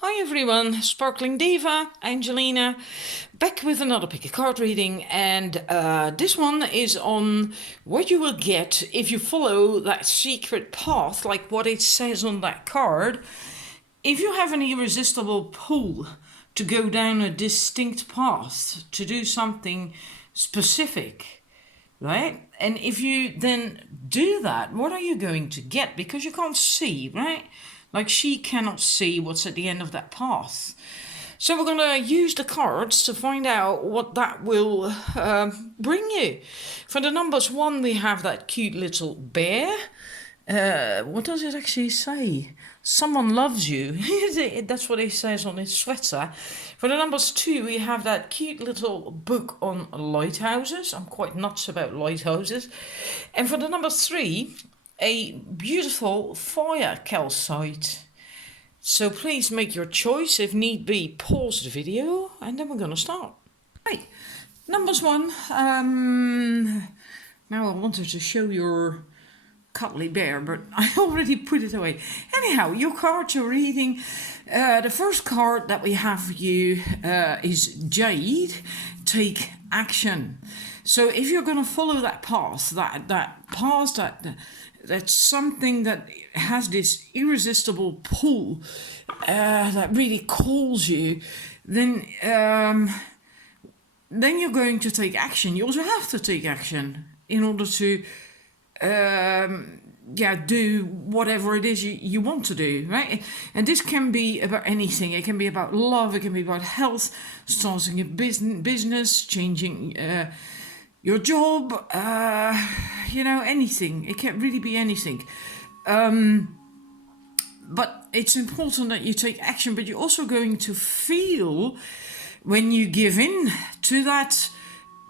Hi everyone, Sparkling Diva, Angelina, back with another pick a card reading, and this one is on what you will get if you follow that secret path, like what it says on that card. If you have an irresistible pull to go down a distinct path, to do something specific, right? And if you then do that, what are you going to get? Because you can't see, right? Like she cannot see what's at the end of that path. So we're going to use the cards to find out what that will bring you. For the numbers 1, we have that cute little bear. What does it actually say? Someone loves you. That's what it says on his sweater. For the numbers 2, we have that cute little book on lighthouses. I'm quite nuts about lighthouses. And for the number 3, a beautiful fire calcite. So please make your choice. If need be, pause the video and then we're going to start. Right, numbers 1. Now I wanted to show your cuddly bear, but I already put it away. Anyhow, your cards you're reading. The first card that we have for you is Jade. Take action. So if you're going to follow that path, that's something that has this irresistible pull that really calls you, then you're going to take action. You also have to take action in order to do whatever it is you want to do, right? And this can be about anything. It can be about love, it can be about health, starting a business, changing your job, anything. It can really be anything. But it's important that you take action, but you're also going to feel when you give in to that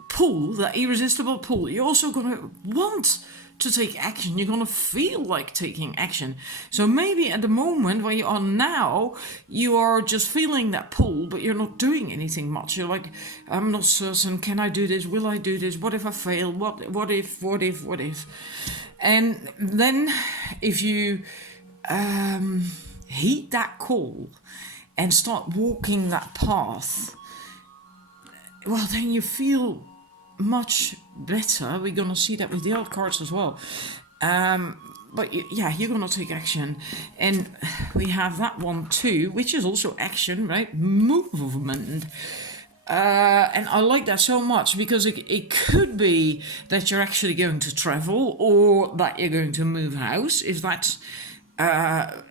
pull, that irresistible pull, you're also going to want to take action. You're going to feel like taking action. So maybe at the moment where you are now, you are just feeling that pull, but you're not doing anything much. You're like, I'm not certain. Can I do this? Will I do this? What if I fail? What if? And then if you heed that call and start walking that path, well, then you feel much better. We're going to see that with the other cards as well. But you're going to take action. And we have that one too, which is also action, right? Movement. And I like that so much because it could be that you're actually going to travel or that you're going to move house, if that's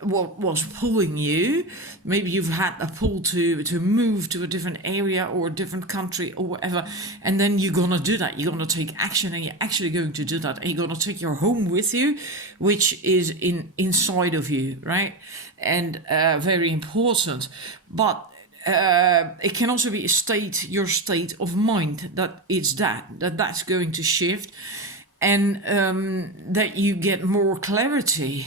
what was pulling you. Maybe you've had a pull to move to a different area or a different country or whatever, and then you're gonna do that. You're gonna take action, and you're actually going to do that, and you're gonna take your home with you, which is inside of you, right? And very important. But it can also be your state of mind that's going to shift, and that you get more clarity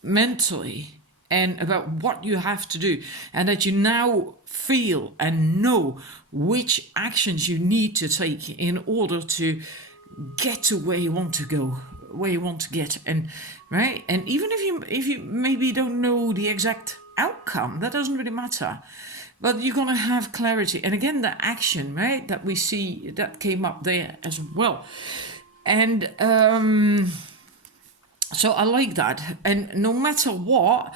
mentally and about what you have to do, and that you now feel and know which actions you need to take in order to get to where you want to go, where you want to get. And right, and even if you maybe don't know the exact outcome, that doesn't really matter, but you're gonna have clarity. And again, the action, right, that we see that came up there as well. And so I like that. And no matter what,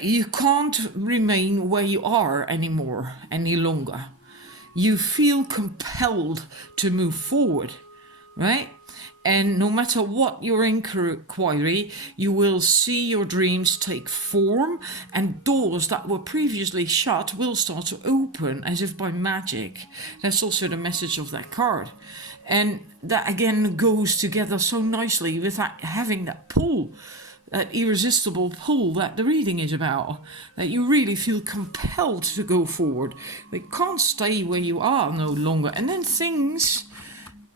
you can't remain where you are any longer. You feel compelled to move forward, right? And no matter what your inquiry, you will see your dreams take form, and doors that were previously shut will start to open as if by magic. That's also the message of that card. And that again goes together so nicely with that, having that pull, that irresistible pull that the reading is about, that you really feel compelled to go forward. You can't stay where you are no longer. And then things,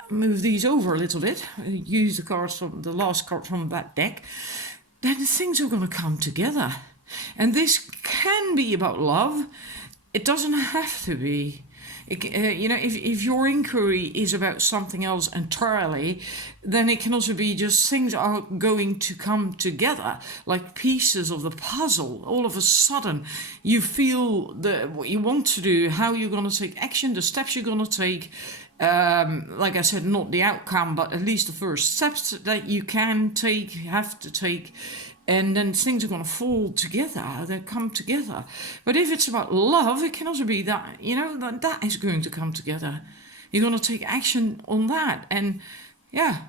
move these over a little bit, use the cards from the last card from that deck, then things are going to come together. And this can be about love. It doesn't have to be. If your inquiry is about something else entirely, then it can also be just things are going to come together like pieces of the puzzle. All of a sudden, you feel what you want to do, how you're going to take action, the steps you're going to take. Like I said, not the outcome, but at least the first steps that you can take, have to take. And then things are going to fall together, they come together. But if it's about love, it can also be that, that is going to come together. You're going to take action on that. And yeah,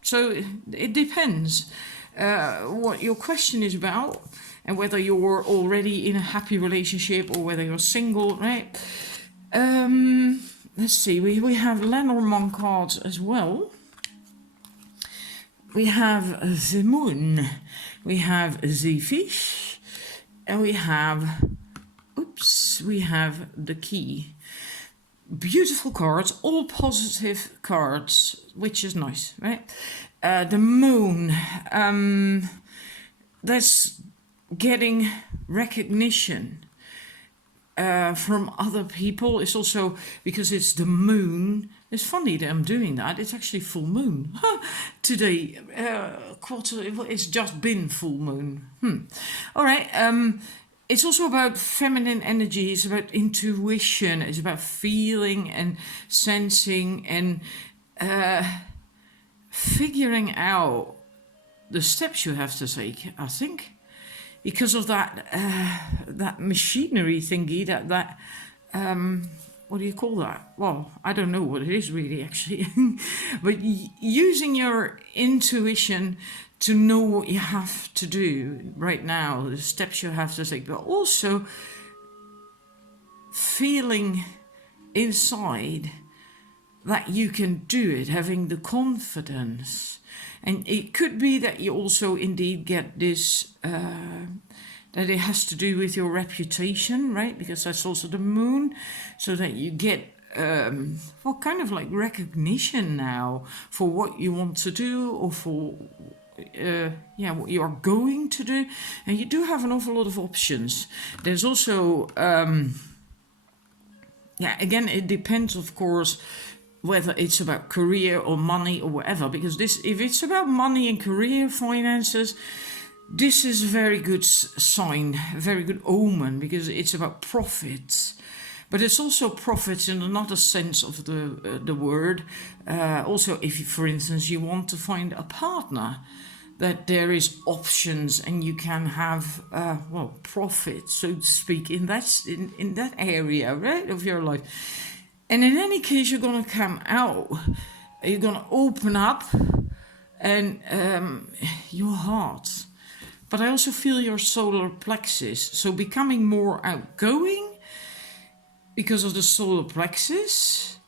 so it depends what your question is about and whether you're already in a happy relationship or whether you're single, right? Let's see, we have Lenormand cards as well. We have the moon, we have the fish, and we have the key. Beautiful cards, all positive cards, which is nice, right? The moon, that's getting recognition from other people. It's also because it's the moon. It's funny that I'm doing that. It's actually full moon today. It's just been full moon. All right. It's also about feminine energy. It's about intuition. It's about feeling and sensing and figuring out the steps you have to take, I think. Because of that machinery thingy, that what do you call that? Well, I don't know what it is really, actually. But using your intuition to know what you have to do right now, the steps you have to take, but also feeling inside that you can do it, having the confidence. And it could be that you also indeed get this, that it has to do with your reputation, right? Because that's also the moon, so that you get kind of like recognition now for what you want to do or for what you are going to do. And you do have an awful lot of options. There's also, again, it depends, of course, whether it's about career or money or whatever, because if it's about money and career finances, this is a very good sign, a very good omen, because it's about profits. But it's also profits in another sense of the word. Also, if, for instance, you want to find a partner, that there is options and you can have, profit, so to speak, in that area, right, of your life. And in any case, you're going to come out, you're going to open up and your heart. But I also feel your solar plexus. So becoming more outgoing because of the solar plexus,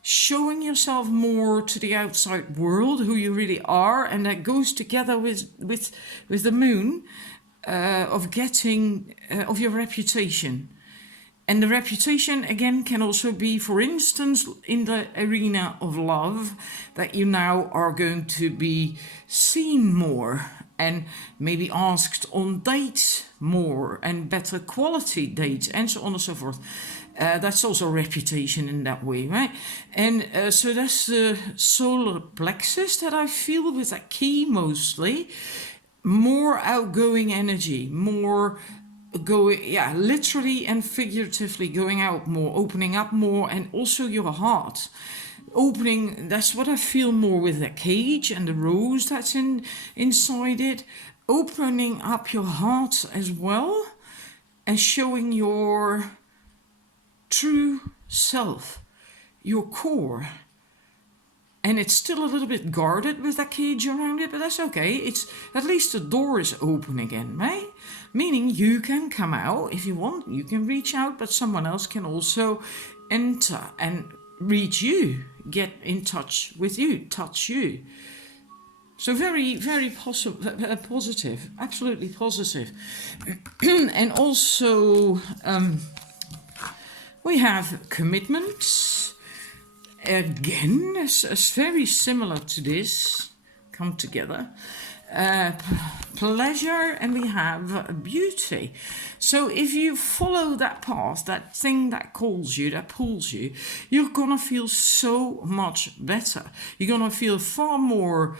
showing yourself more to the outside world, who you really are. And that goes together with the moon of getting, of your reputation. And the reputation, again, can also be, for instance, in the arena of love, that you now are going to be seen more and maybe asked on dates more and better quality dates and so on and so forth. That's also reputation in that way, right? And so that's the solar plexus that I feel with that key mostly. More outgoing energy, more literally and figuratively going out more, opening up more, and also your heart opening. That's what I feel more with the cage and the rose that's inside it, opening up your heart as well and showing your true self, your core. And it's still a little bit guarded with that cage around it, but that's okay. It's at least the door is open again, right? Meaning you can come out if you want, you can reach out, but someone else can also enter and reach you, get in touch with you, touch you. So very, very positive, absolutely positive. And also we have commitments. Again, it's very similar to this, come together. pleasure, and we have beauty. So if you follow that path, that thing that calls you, that pulls you, you're gonna feel so much better. You're gonna feel far more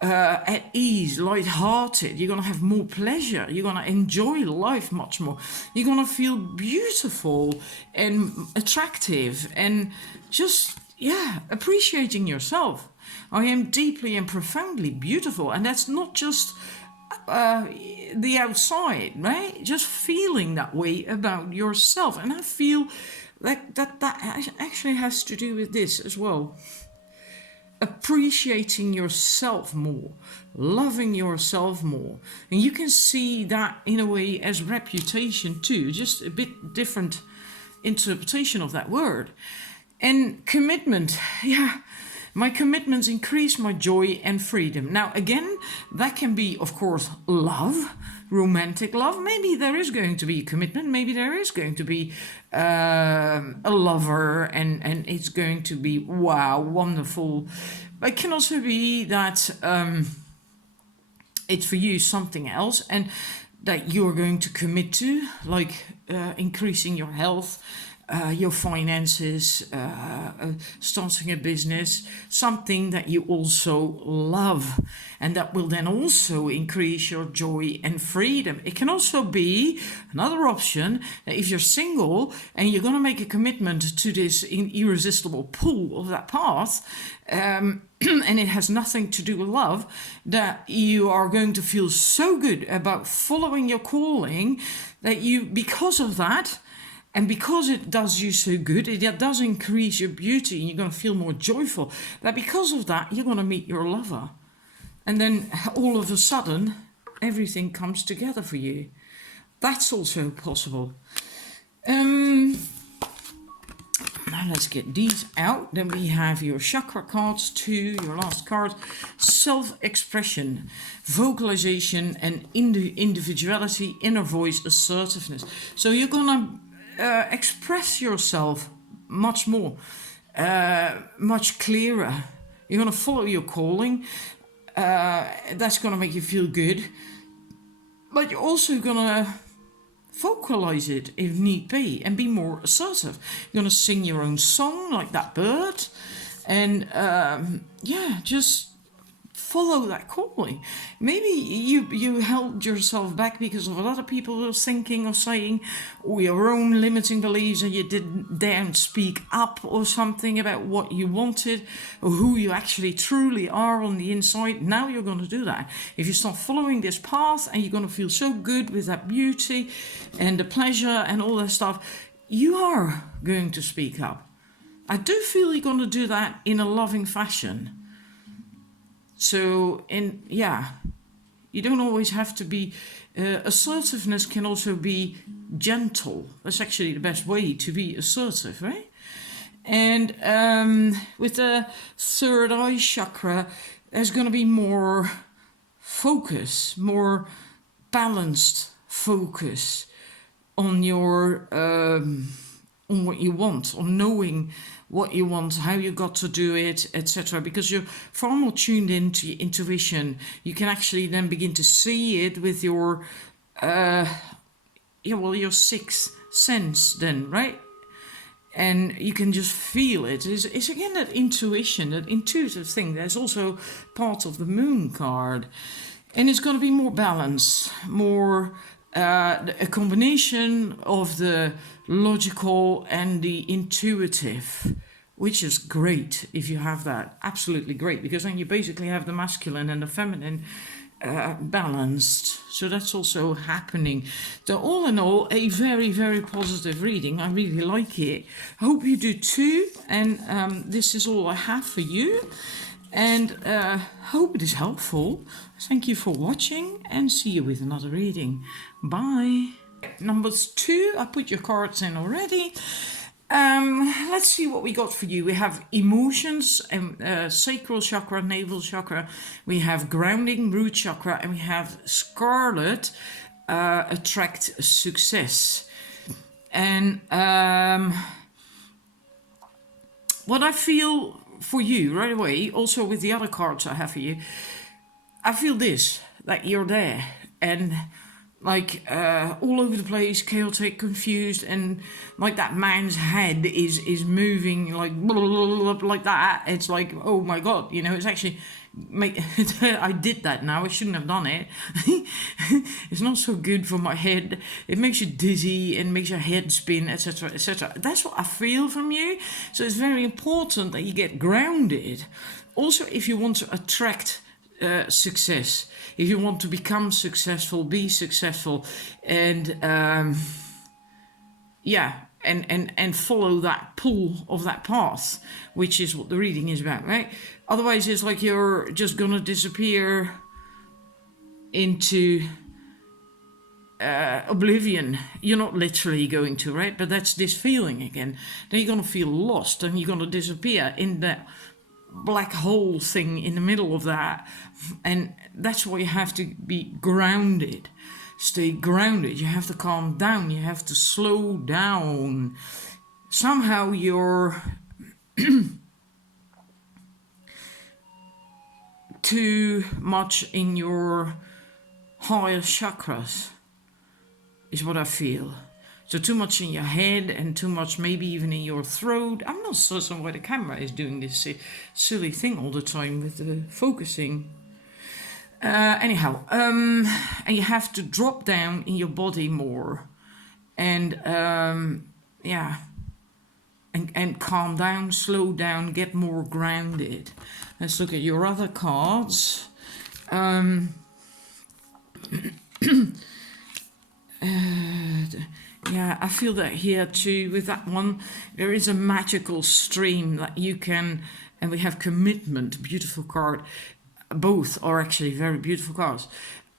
at ease, light-hearted. You're gonna have more pleasure. You're gonna enjoy life much more. You're gonna feel beautiful and attractive and just, yeah, appreciating yourself. I am deeply and profoundly beautiful, and that's not just the outside, right? Just feeling that way about yourself. And I feel like that actually has to do with this as well. Appreciating yourself more, loving yourself more. And you can see that in a way as reputation too, just a bit different interpretation of that word. And commitment, yeah. My commitments increase my joy and freedom. Now, again, that can be, of course, love, romantic love. Maybe there is going to be a commitment. Maybe there is going to be a lover, and it's going to be, wow, wonderful. But it can also be that it's for you something else, and that you're going to commit to, like increasing your health, your finances, starting a business, something that you also love, and that will then also increase your joy and freedom. It can also be another option that if you're single and you're going to make a commitment to this irresistible pull of that path, and it has nothing to do with love, that you are going to feel so good about following your calling that you, because of that, and because it does you so good, it does increase your beauty, and you're going to feel more joyful, that because of that, you're going to meet your lover. And then all of a sudden, everything comes together for you. That's also possible. Now let's get these out. Then we have your chakra cards too, your last card. Self-expression, vocalization, and individuality, inner voice, assertiveness. So you're going to express yourself much more, much clearer. You're going to follow your calling. That's going to make you feel good. But you're also going to vocalize it if need be and be more assertive. You're going to sing your own song like that bird. And yeah, just follow that calling. Maybe you held yourself back because of a lot of people were thinking or saying, or your own limiting beliefs, and you didn't dare speak up or something about what you wanted or who you actually truly are on the inside. Now you're going to do that. If you start following this path, and you're going to feel so good with that beauty and the pleasure and all that stuff, you are going to speak up. I do feel you're going to do that in a loving fashion. So, you don't always have to be, assertiveness can also be gentle. That's actually the best way to be assertive, right? And with the third eye chakra, there's going to be more focus, more balanced focus on your, on what you want, on knowing what you want, how you got to do it, etc. Because you're far more tuned into your intuition. You can actually then begin to see it with your, your sixth sense then, right? And you can just feel it. It's again that intuition, that intuitive thing. There's also part of the moon card. And it's going to be more balanced, more a combination of the logical and the intuitive, which is great if you have that. Absolutely great, because then you basically have the masculine and the feminine balanced. So that's also happening. So all in all, a very, very positive reading. I really like it. I hope you do too. And this is all I have for you. And hope it is helpful. Thank you for watching, and see you with another reading. Bye. Numbers 2, I put your cards in already. Let's see what we got for you. We have emotions, sacral chakra, navel chakra. We have grounding, root chakra, and we have scarlet, attract success. And what I feel for you right away, also with the other cards I have for you, I feel this, that you're there, and like all over the place, chaotic, confused, and like that man's head is moving like like that. It's like, oh my god, it's actually I did that now. I shouldn't have done it. It's not so good for my head. It makes you dizzy and makes your head spin, etc., etc. That's what I feel from you. So it's very important that you get grounded. Also, if you want to attract success, if you want to become successful, be successful, and and follow that pull of that path, which is what the reading is about, right? Otherwise, it's like you're just gonna disappear into oblivion. You're not literally going to, right? But that's this feeling again. Then you're gonna feel lost, and you're gonna disappear in that black hole thing in the middle of that. And that's why you have to be grounded. Stay grounded. You have to calm down. You have to slow down. Somehow you're too much in your higher chakras, is what I feel. So too much in your head and too much maybe even in your throat. I'm not certain why the camera is doing this silly thing all the time with the focusing. Anyhow, and you have to drop down in your body more. And and calm down, slow down, get more grounded. Let's look at your other cards. Yeah, I feel that here too. With that one, there is a magical stream that you can, and we have commitment, beautiful card. Both are actually very beautiful cards.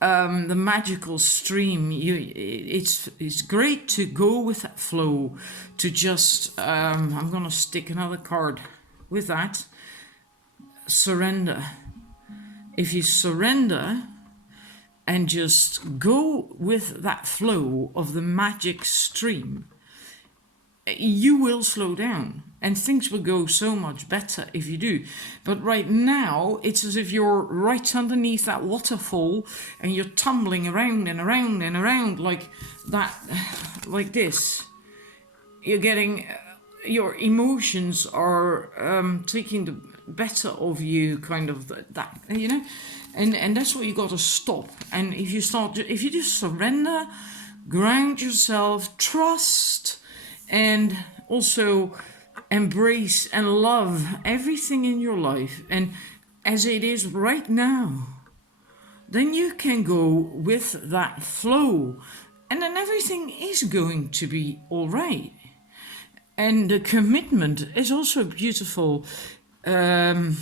The magical stream, it's great to go with that flow, to just, I'm gonna stick another card with that. Surrender. If you surrender and just go with that flow of the magic stream, you will slow down and things will go so much better if you do. But right now, it's as if you're right underneath that waterfall and you're tumbling around and around and around like that, like this. You're getting, your emotions are taking the better of you, kind of that, and that's what you got to stop. And if you just surrender, ground yourself, trust, and also embrace and love everything in your life and as it is right now, then you can go with that flow, and then everything is going to be all right. And the commitment is also beautiful. I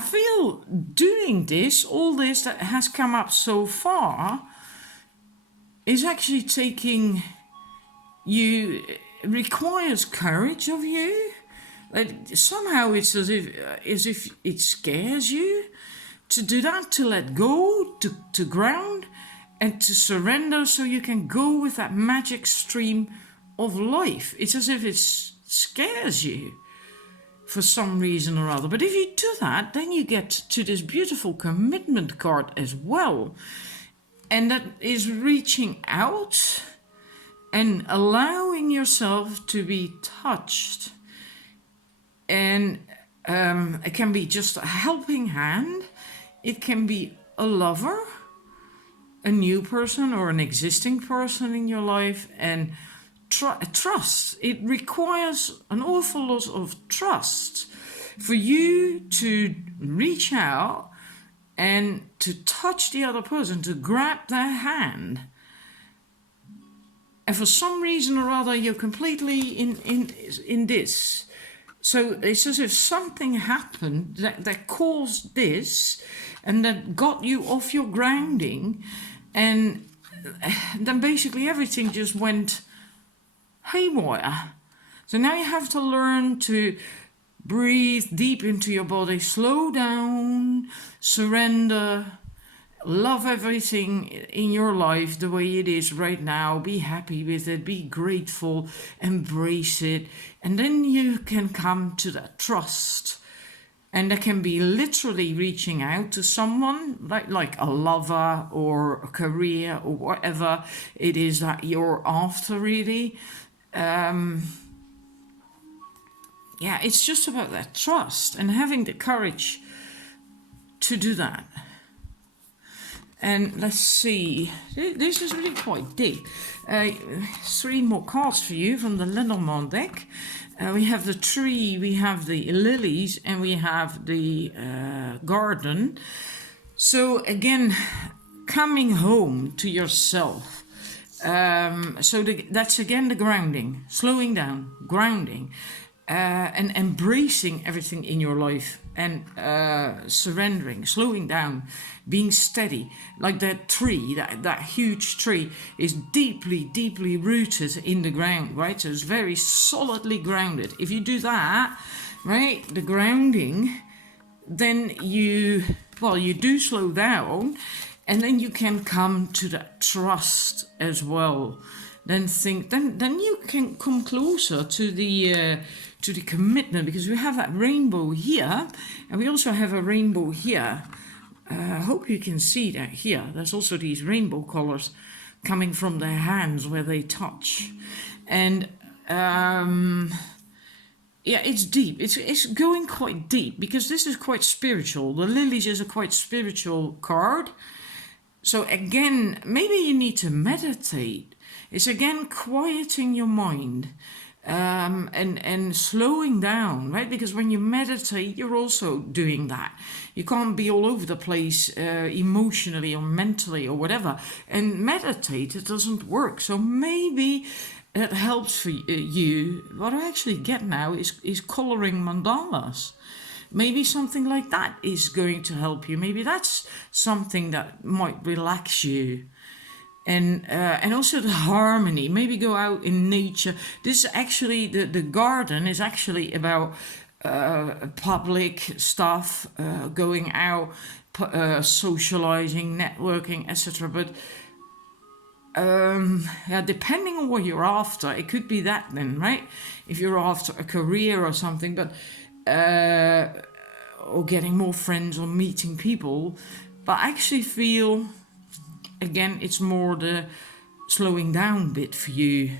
feel doing this, all this that has come up so far, is actually taking you, requires courage of you. Like somehow it's as if it scares you to do that, to let go, to ground, and to surrender, so you can go with that magic stream of life. It's as if it scares you for some reason or other. But if you do that, then you get to this beautiful commitment card as well. And that is reaching out and allowing yourself to be touched. And it can be just a helping hand. It can be a lover, a new person or an existing person in your life. And trust. It requires an awful lot of trust for you to reach out and to touch the other person, to grab their hand. And for some reason or other, you're completely in this. So it's as if something happened that caused this and that got you off your grounding. And then basically everything just went haywire. So now you have to learn to breathe deep into your body, slow down, surrender, love everything in your life the way it is right now, be happy with it, be grateful, embrace it, and then you can come to that trust And that can be literally reaching out to someone, like a lover or a career or whatever it is that you're after, really. Yeah, it's just about that trust and having the courage to do that. And let's see, this is really quite deep. 3 more cards for you from the Lenormand deck. We have the tree, we have the lilies, and we have the garden. So again, coming home to yourself. That's again the grounding, slowing down, grounding. And embracing everything in your life and surrendering, slowing down, being steady. Like that tree, that huge tree is deeply, deeply rooted in the ground, right? So it's very solidly grounded. If you do that, right, the grounding, then you do slow down, and then you can come to that trust as well. Then you can come closer to the commitment, because we have that rainbow here, and we also have a rainbow here. I hope you can see that here. There's also these rainbow colors coming from their hands where they touch, and yeah, it's deep. It's going quite deep, because this is quite spiritual. The lilies is a quite spiritual card. So again, maybe you need to meditate. It's again quieting your mind, and slowing down, right? Because when you meditate, you're also doing that. You can't be all over the place emotionally or mentally or whatever. And meditate, it doesn't work. So maybe it helps for you. What I actually get now is coloring mandalas. Maybe something like that is going to help you. Maybe that's something that might relax you. And also the harmony. Maybe go out in nature. This is actually, the garden is actually about public stuff, going out, socializing, networking, etc. But yeah, depending on what you're after, it could be that then, right? If you're after a career or something, but or getting more friends or meeting people. But I actually feel, again, it's more the slowing down bit for you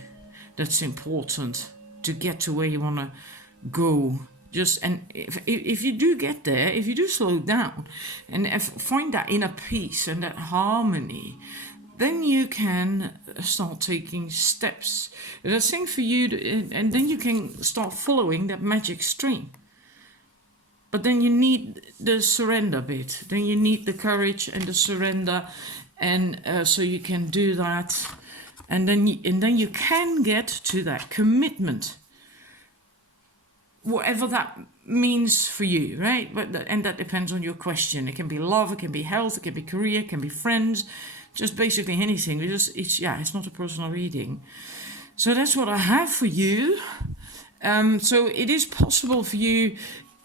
that's important to get to where you want to go. And if you do get there, if you do slow down and find that inner peace and that harmony, then you can start taking steps. The thing for you, and then you can start following that magic stream. But then you need the surrender bit. Then you need the courage and the surrender, and so you can do that, and then you can get to that commitment, whatever that means for you, right? And that depends on your question. It can be love, it can be health, it can be career, it can be friends, just basically anything. It's not a personal reading. So that's what I have for you. So it is possible for you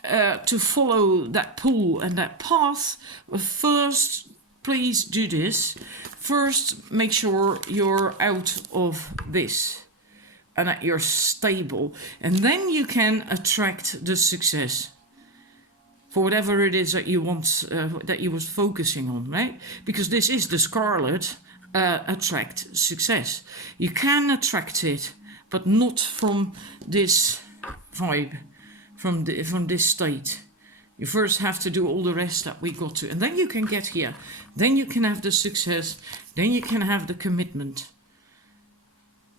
to follow that pull and that path. But first, please do this. First, make sure you're out of this and that you're stable. And then you can attract the success for whatever it is that you want, that you was focusing on, right? Because this is the scarlet, attract success. You can attract it, but not from this vibe, from this state. You first have to do all the rest that we got to, and then you can get here. Then you can have the success. Then you can have the commitment,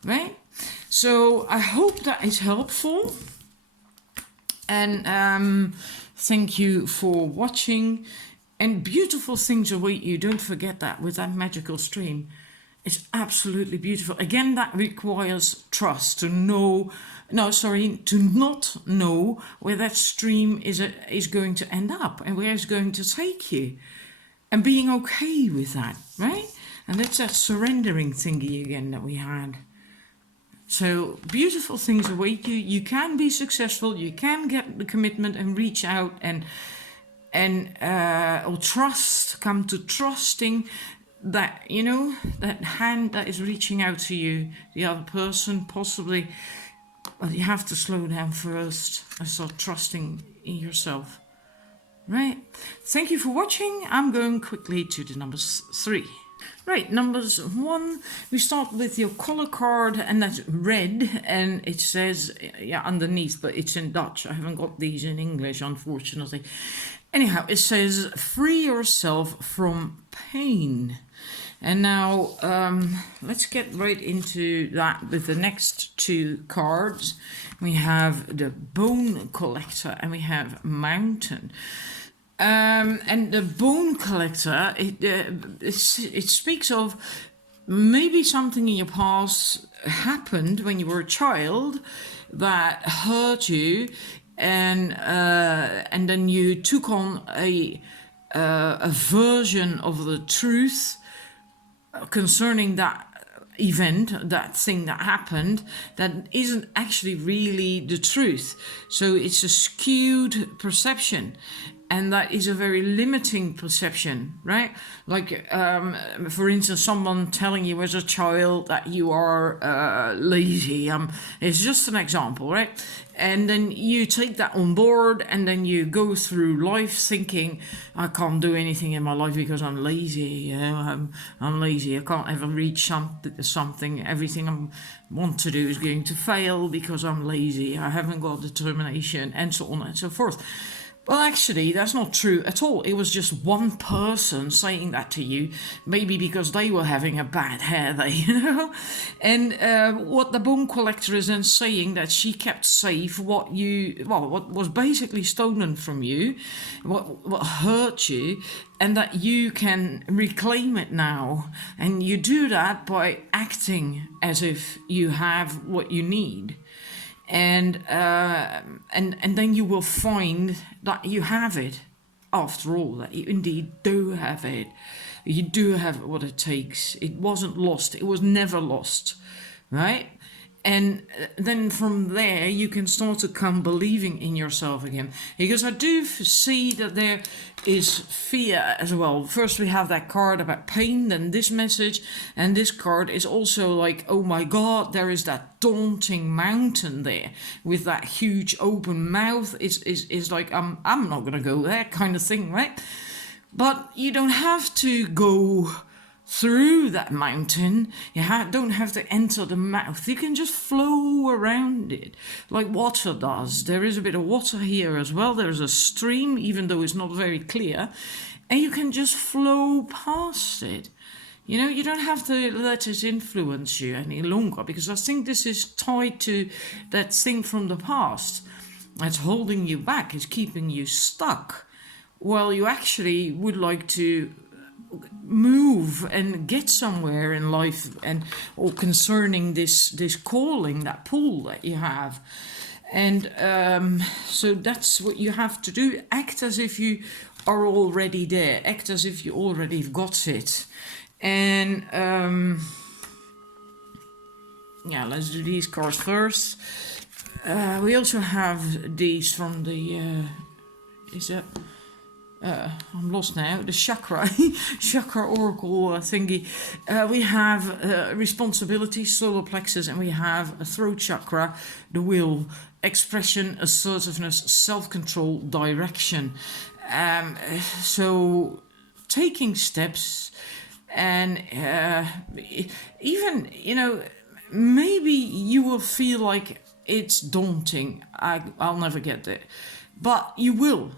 right? So I hope that is helpful, and thank you for watching. And beautiful things await you. Don't forget that with that magical stream. It's absolutely beautiful. Again, that requires trust to not know where that stream is going to end up and where it's going to take you. And being okay with that, right? And that's that surrendering thingy again that we had. So beautiful things await you. You can be successful. You can get the commitment and reach out and or trust, come to trusting that, you know, that hand that is reaching out to you, the other person possibly. But you have to slow down first and start trusting in yourself. Right. Thank you for watching. I'm going quickly to the numbers 3. Right, numbers 1, we start with your color card, and that's red, and it says, yeah, underneath, but it's in Dutch. I haven't got these in English, unfortunately. Anyhow, it says, free yourself from pain. And now, let's get right into that with the next 2 cards. We have the Bone Collector, and we have Mountain. And the Bone Collector, it speaks of maybe something in your past happened when you were a child that hurt you, and then you took on a version of the truth concerning that event, that thing that happened, that isn't actually really the truth. So it's a skewed perception. And that is a very limiting perception, right? Like, for instance, someone telling you as a child that you are lazy. It's just an example, right? And then you take that on board, and then you go through life thinking, I can't do anything in my life because I'm lazy. I'm lazy. I can't ever reach something. Everything I want to do is going to fail because I'm lazy. I haven't got determination, and so on and so forth. Well, actually, that's not true at all. It was just one person saying that to you, maybe because they were having a bad hair day, And what the Bone Collector is then saying, that she kept safe what was basically stolen from you, what hurt you, and that you can reclaim it now. And you do that by acting as if you have what you need. And then you will find that you have it, after all, that you indeed do have it. You do have what it takes. It wasn't lost. It was never lost, right? And then from there, you can start to come believing in yourself again. Because I do see that there is fear as well. First, we have that card about pain, then this message. And this card is also like, oh my God, there is that daunting mountain there with that huge open mouth. It's like, I'm not going to go there kind of thing, right? But you don't have to go through that mountain. You don't have to enter the mouth. You can just flow around it like water does. There is a bit of water here as well. There's a stream, even though it's not very clear, and you can just flow past it. You don't have to let it influence you any longer, because I think this is tied to that thing from the past that's holding you back, is keeping you stuck. Well, you actually would like to move and get somewhere in life, or concerning this calling, that pull that you have. And so that's what you have to do. Act as if you are already there. Act as if you already got it. And let's do these cards first. We also have these from the I'm lost now. The chakra oracle thingy. We have responsibility, solar plexus, and we have a throat chakra, the will, expression, assertiveness, self-control, direction. So taking steps, and even maybe you will feel like it's daunting. I'll never get there, but you will.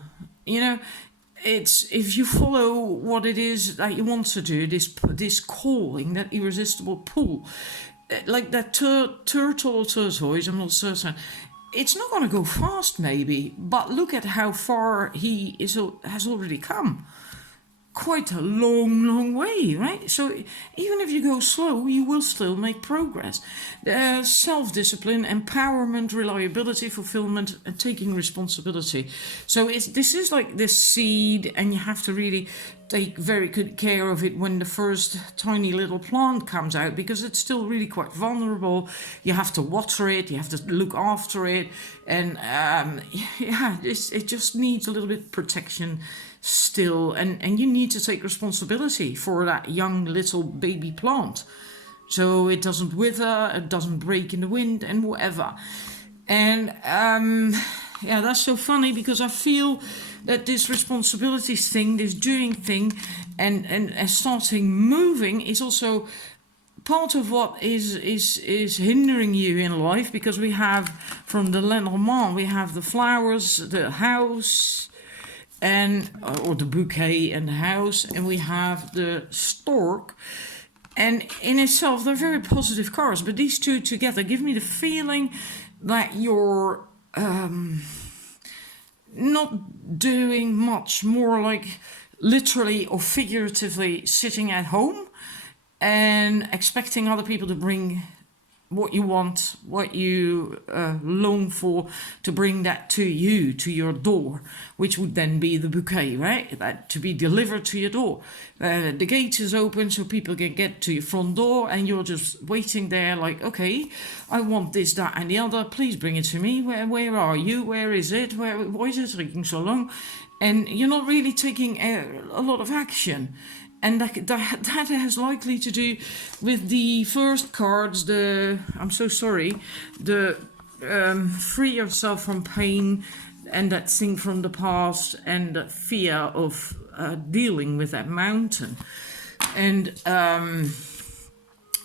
It's if you follow what it is that you want to do, this calling, that irresistible pull, like that turtle or tortoise, I'm not certain. It's not going to go fast, maybe, but look at how far he has already come. Quite a long way, right? So even if you go slow, you will still make progress. Self-discipline, empowerment, reliability, fulfillment, and taking responsibility. So this is like this seed, and you have to really take very good care of it when the first tiny little plant comes out, because it's still really quite vulnerable. You have to water it, you have to look after it, and it just needs a little bit of protection still, and you need to take responsibility for that young little baby plant, so it doesn't wither, it doesn't break in the wind, and whatever. And that's so funny, because I feel that this responsibilities thing, this doing thing, and starting moving is also part of what is hindering you in life, because we have from the Lenormand, we have the flowers, the house, and or the bouquet and the house, and we have the stork. And in itself, they're very positive cards, but these two together give me the feeling that you're not doing much, more like literally or figuratively sitting at home and expecting other people to bring what you want, what you long for, to bring that to you, to your door, which would then be the bouquet, right? That to be delivered to your door. The gate is open so people can get to your front door, and you're just waiting there like, okay, I want this, that, and the other. Please bring it to me. Where are you? Where is it? Why is it taking so long? And you're not really taking a lot of action. And that has likely to do with the first cards, I'm so sorry, the free yourself from pain and that thing from the past and the fear of dealing with that mountain. And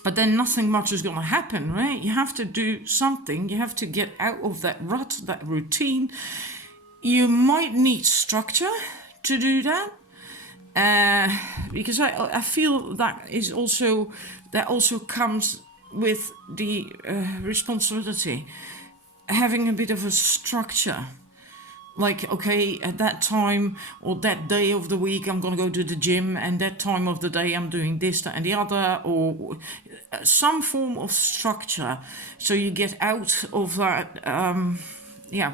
but then nothing much is going to happen, right? You have to do something. You have to get out of that rut, that routine. You might need structure to do that. Because I feel that also comes with the responsibility, having a bit of a structure. Like, okay, at that time or that day of the week, I'm going to go to the gym, and that time of the day, I'm doing this, that, and the other, or some form of structure. So you get out of that,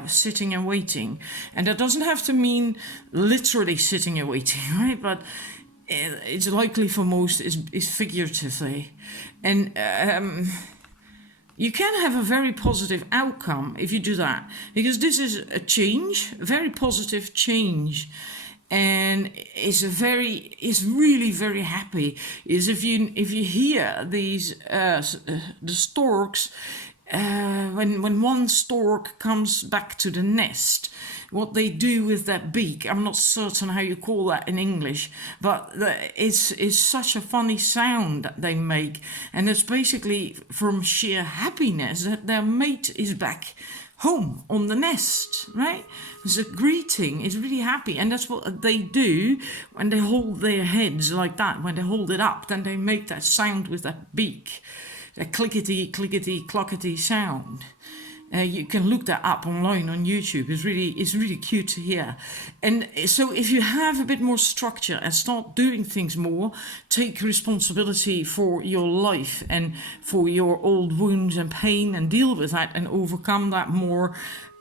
sitting and waiting. And that doesn't have to mean literally sitting and waiting, right? But it's likely for most is figuratively. And you can have a very positive outcome if you do that, because this is a change, a very positive change, and is really very happy. Is if you hear these the storks, when one stork comes back to the nest, what they do with that beak, I'm not certain how you call that in English, but it's such a funny sound that they make, and it's basically from sheer happiness that their mate is back home on the nest, right? It's a greeting, it's really happy, and that's what they do when they hold their heads like that. When they hold it up, then they make that sound with that beak, that clickety, clickety, clockety sound. You can look that up online on YouTube. It's really cute to hear. And so if you have a bit more structure and start doing things more, take responsibility for your life and for your old wounds and pain, and deal with that and overcome that more.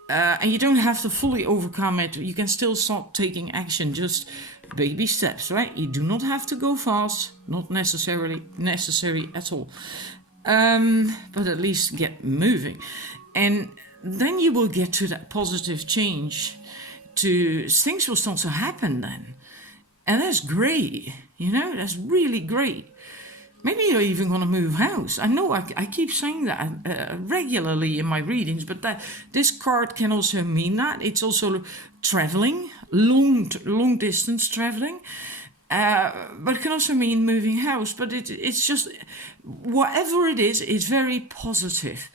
And you don't have to fully overcome it. You can still start taking action, just baby steps, right? You do not have to go fast, not necessarily necessary at all. But at least get moving. And then you will get to that positive change. Things will start to happen then. And that's great. That's really great. Maybe you're even going to move house. I know I keep saying that regularly in my readings, but this card can also mean that. It's also traveling, long distance traveling. But it can also mean moving house. But it's just, whatever it is, it's very positive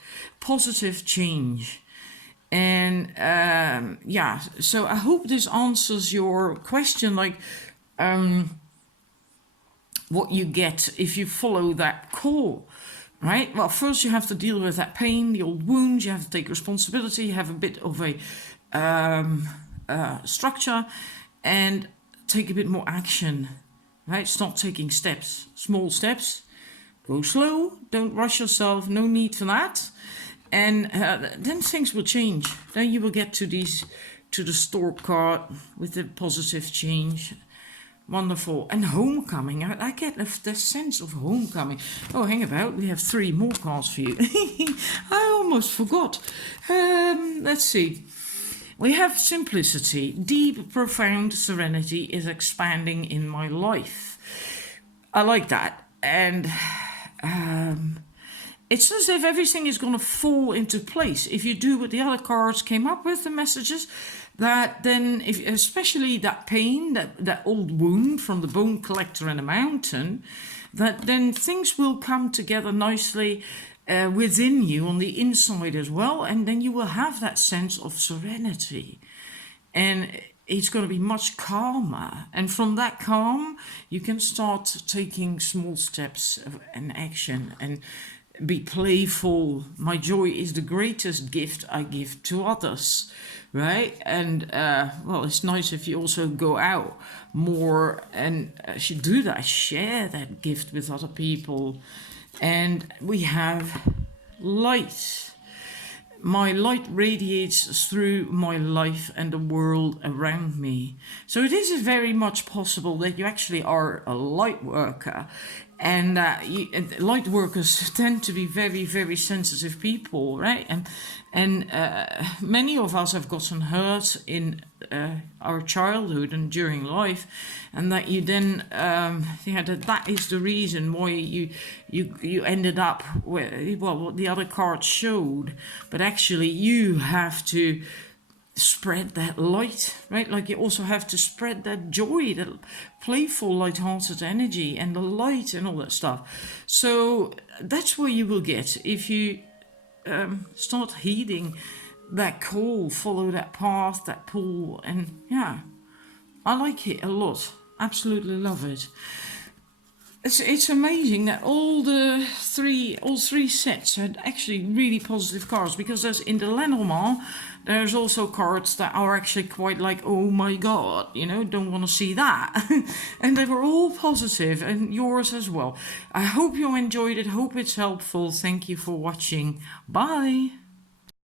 change. And so I hope this answers your question, like what you get if you follow that call, right? Well, first you have to deal with that pain, the old wounds. You have to take responsibility, you have a bit of a structure, and take a bit more action, right? Start taking steps, small steps. Go slow, don't rush yourself, no need for that. And then things will change. Then you will get to the stork card with the positive change. Wonderful. And homecoming. I get the sense of homecoming. Oh, hang about. We have 3 more cards for you. I almost forgot. Let's see. We have simplicity. Deep, profound serenity is expanding in my life. I like that. And it's as if everything is going to fall into place. If you do what the other cards came up with, the messages, that then, if, especially that pain, that old wound from the bone collector in the mountain, that then things will come together nicely within you on the inside as well. And then you will have that sense of serenity. And it's going to be much calmer. And from that calm, you can start taking small steps in action and be playful. My joy is the greatest gift I give to others, right? And well, it's nice if you also go out more and should do that, share that gift with other people. And we have light. My light radiates through my life and the world around me. So it is very much possible that you actually are a light worker. And light workers tend to be very, very sensitive people, right? And many of us have gotten hurt in our childhood and during life, and that you then that is the reason why you ended up where, well, what the other cards showed. But actually, you have to spread that light, right? Like you also have to spread that joy, that playful, light-hearted energy and the light and all that stuff. So that's where you will get if you start heeding that call, follow that path, that pull. And yeah, I like it a lot. Absolutely love it. It's amazing that all three sets had actually really positive cards, because there's in the Lenormand there's also cards that are actually quite like, oh my god, don't want to see that. And they were all positive, and yours as well. I hope you enjoyed it, hope it's helpful. Thank you for watching. Bye.